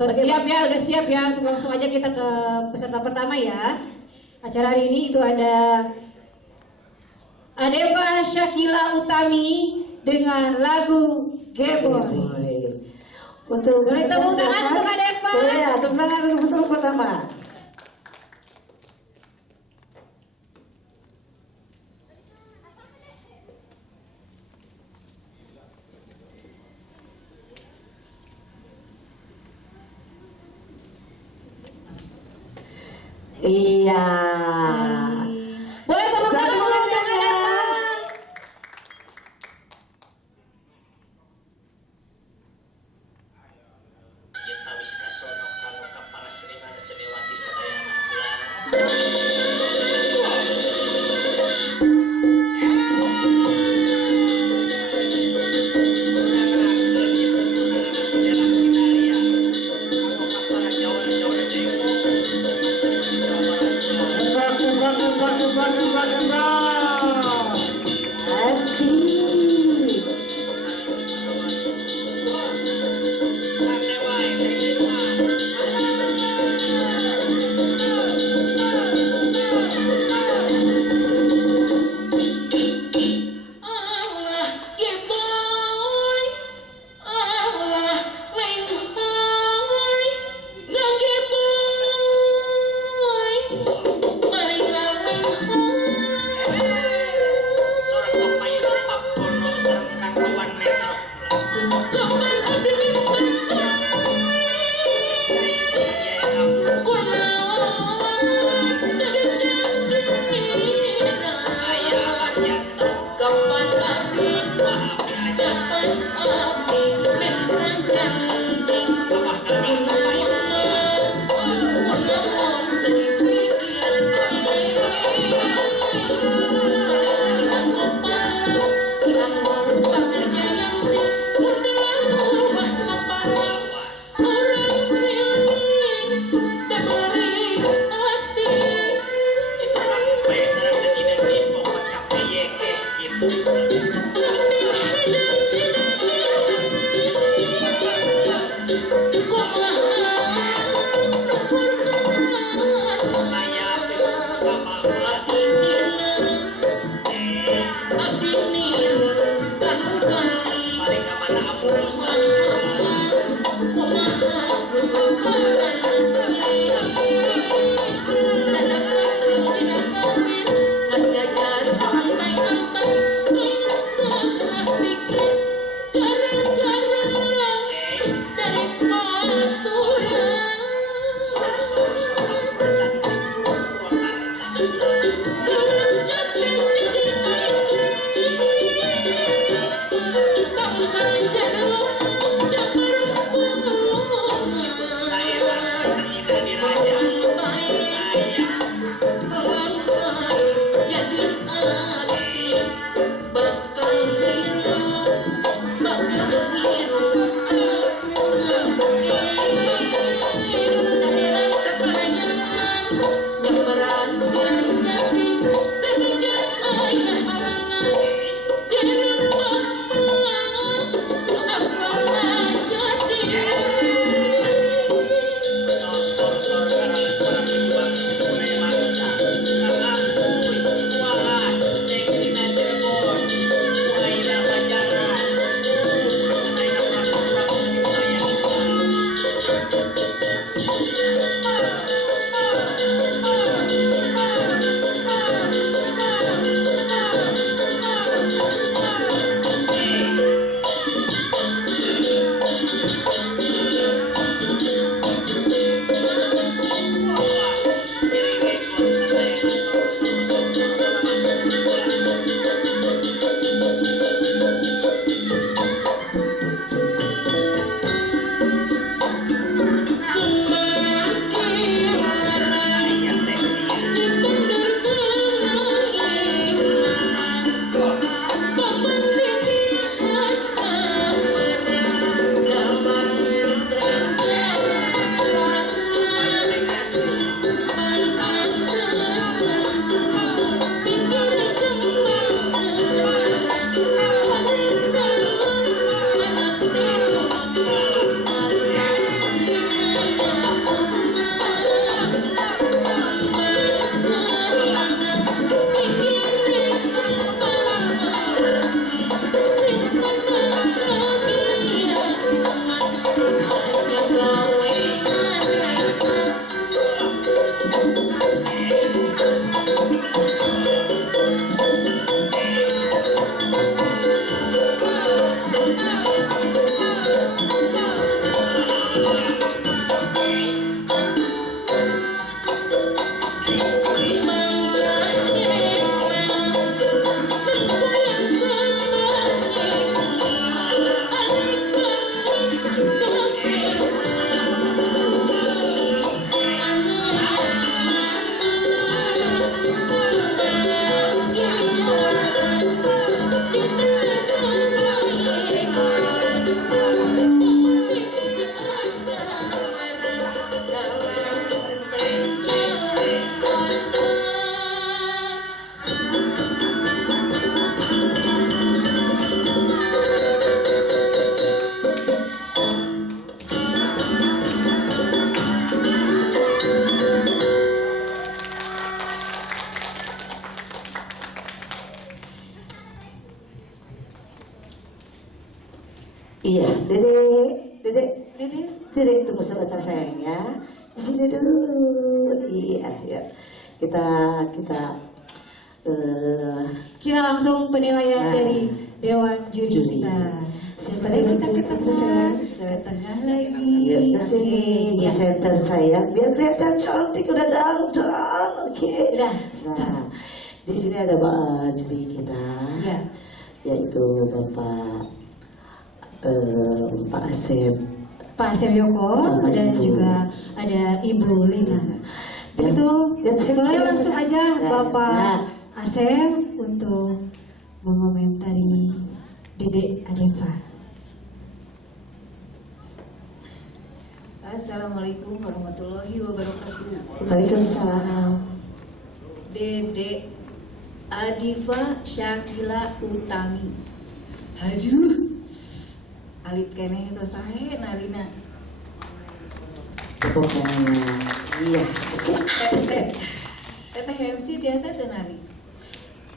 Siap ya, udah siap ya untuk langsung aja kita ke peserta pertama ya. Acara hari ini itu ada Adeva Syakila Utami dengan lagu Geboy. Untuk boleh tepuk tangan untuk Adeva. Boleh ya, tepuk tangan untuk peserta pertama. Iya. Boleh tepuk tangan untuk Adeva. Yentawis kasono kanggo para seniman seniwati sadayana Asik. Dede tunggu sebentar sayang ya. Di sini dulu. Iya, ya. Kita Kita langsung penilaian Nah. dari Dewan Juri Juri. kita. Siapa Mari yang kita ke tengah, setengah lagi. Ya, ke sini, Ya. presenter saya, biar kelihatan cantik udah dandan, oke. Udah, Nah, di sini ada juri kita, Ya. yaitu Pak Asep. Pak Asep Yoko Sama dan Ibu. juga ada Ibu Lina. Dan- Itu dan saya- boleh saya- langsung aja Nah, Bapak nah. Asep untuk mengomentari Dede Adeva. Assalamualaikum warahmatullahi wabarakatuh. Waalaikumsalam. Dede Adifa Syakila Utami. Aduh, alit keneh itu sahe narina. Pokoknya, iya. Teteh MC biasa teu nari.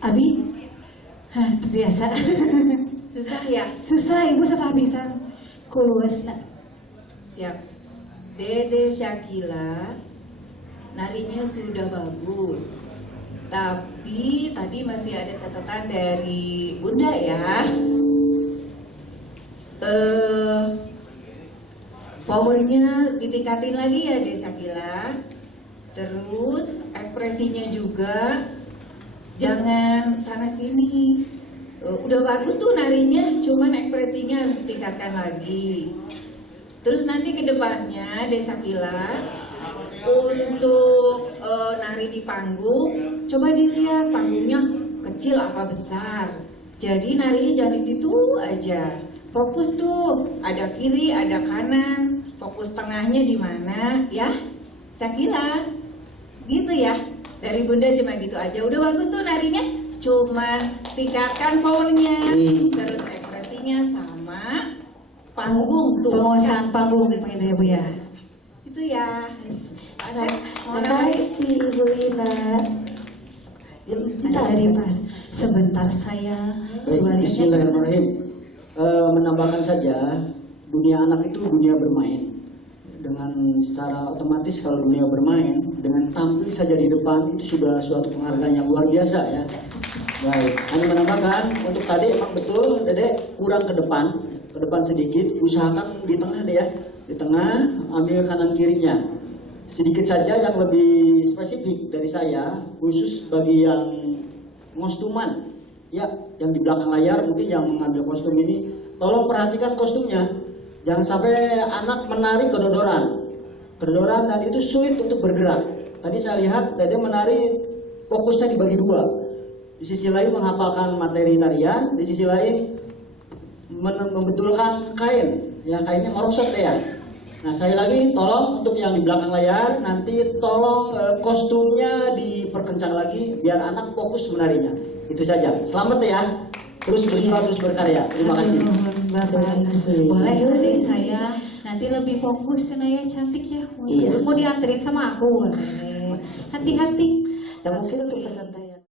Abi, hah, biasa. Susah ya? Susah, ibu susah bisa. Kuluasna. Siap. Dede Syakila narinya sudah bagus. Tapi tadi masih ada catatan dari Bunda ya. Powernya ditingkatin lagi ya Dede Syakila. Terus ekspresinya juga jangan sana sini. Udah bagus tuh narinya, cuman ekspresinya harus ditingkatkan lagi. Terus nanti ke depannya Desa Kila untuk nari di panggung, coba dilihat panggungnya kecil apa besar. Jadi narinya jangan di situ aja. Fokus tuh, ada kiri, ada kanan. Fokus tengahnya di mana, ya? Sakila, gitu ya. Dari Bunda cuma gitu aja. Udah bagus tuh narinya, cuma tingkatkan powernya, terus ekspresinya sama. Panggung tuh. Penguasaan panggung gitu ya Bu ya. Itu ya. Terima kasih Bu Lina. Ada dari Mas. Sebentar saya Baik, coba lihat. bismillahirrahmanirrahim. Menambahkan saja, dunia anak itu dunia bermain. Dengan secara otomatis kalau dunia bermain, dengan tampil saja di depan itu sudah suatu penghargaan yang luar biasa ya. Baik, hanya menambahkan untuk tadi emang betul, Dedek kurang ke depan sedikit. Usahakan di tengah deh ya, di tengah ambil kanan kirinya. Sedikit saja yang lebih spesifik dari saya, khusus bagi yang kostuman, ya, yang di belakang layar mungkin yang mengambil kostum ini, tolong perhatikan kostumnya, jangan sampai anak menari kedodoran dan itu sulit untuk bergerak. Tadi saya lihat Dede menari fokusnya dibagi dua, di sisi lain menghafalkan materi tarian, di sisi lain membetulkan kain, ya kainnya merosot deh ya. Nah sekali lagi tolong untuk yang di belakang layar nanti tolong kostumnya diperkencang lagi biar anak fokus menarinya. Itu saja. Selamat ya. Terus berjuang, terus berkarya. Terima kasih. Bapak, boleh ya deh saya nanti lebih fokus Senaya cantik ya. Iya. Mau dianterin sama aku boleh. Hati-hati. Ya mungkin untuk peserta yang